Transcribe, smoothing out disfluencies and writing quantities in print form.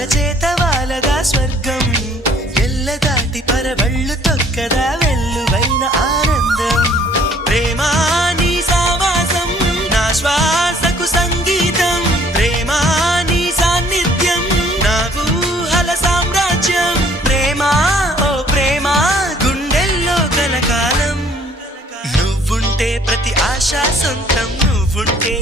అరచేత వాలగా స్వర్గం ఎల్లదాటి పరవళ్ళు తొక్కదా వెల్లువైన ఆనందం ప్రేమా నీ సావాసం నా శ్వాసకు సంగీతం ప్రేమా నీ సాన్నిధ్యం నా ఊహల సామ్రాజ్యం ప్రేమా ఓ ప్రేమా గుండెల్లో కలకాలం నువ్వుంటే ప్రతి ఆశ సొంతం నువ్వుంటే